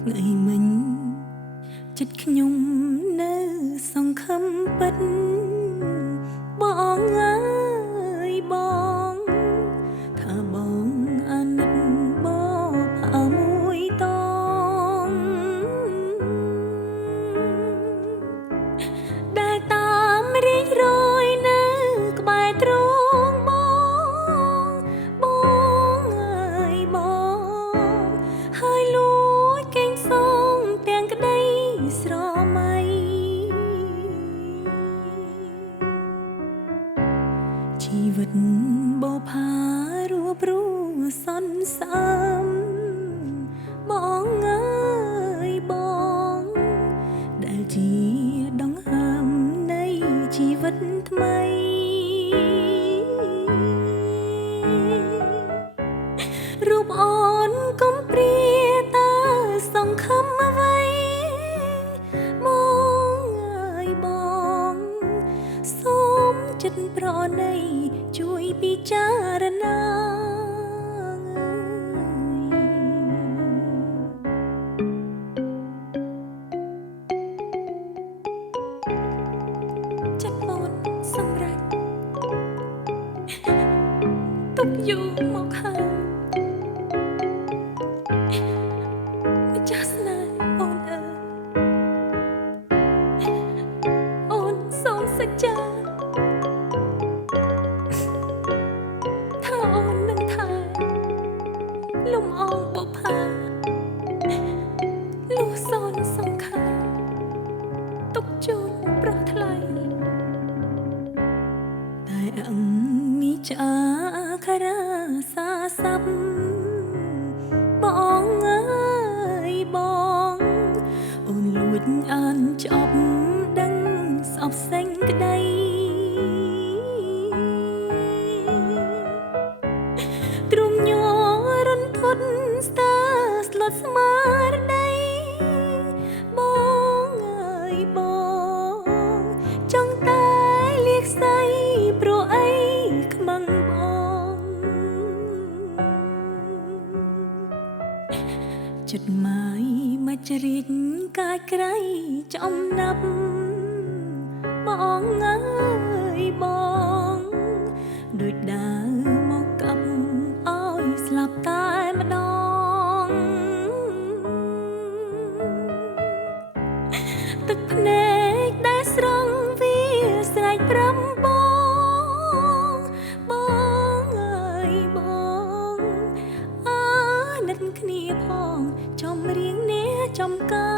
ថ្ងៃមិញចិត្តខ្ញុំនៅសង្ឃឹមពិតបងអើយបងថាបងអាណិតបងផ្អើមួយតងដែលតាមរីករយនៅក្បែរទ្រង់បងអើយបងហើយលួចកេងសងទាំងក្តីស្រមៃជីវិតបោផារួបរੂសន្សើមបងអើយបងដែលជាដង្ហើមនៃជីវិតថ្មីរូបអូនកុំព្រាតើសង្ឃឹមអ្វីបងអើយបងសូមចិត្តប្រណីជួយពិចារណាចិត្តអូនសម្រេចទុកយូរមកហើយម្ចាស់ស្នេហ៍អូនអើយអូនសូមសច្ចាថាអូននឹងថែលំអងបុប្ផាលុះសូនសង្ខារទុកជូនប្រោះថ្លៃតែអង្គចាខារាសាស័ព្ទបងអើយបងអូនលួចអានចប់ដឹងស្អប់សេងក្តីទ្រង់ញ័ររន្ធត់ស្ទើស្លុតស្មារតីបងអើយបងចង់តែលាកសៃព្រោះអីខ្មាំងបងចិត្តម៉ាយមកជ្រៀកកាយក្រៃចំណាប់បងអើយបងដូចដើរមកកាប់ឲ្យស្លាប់តែម្ដងទឹកភ្នែកដែលស្រង់វាស្រែកប្រាប់បងអើយបងអាណិតគ្នាផងចំរៀងនេះចំកា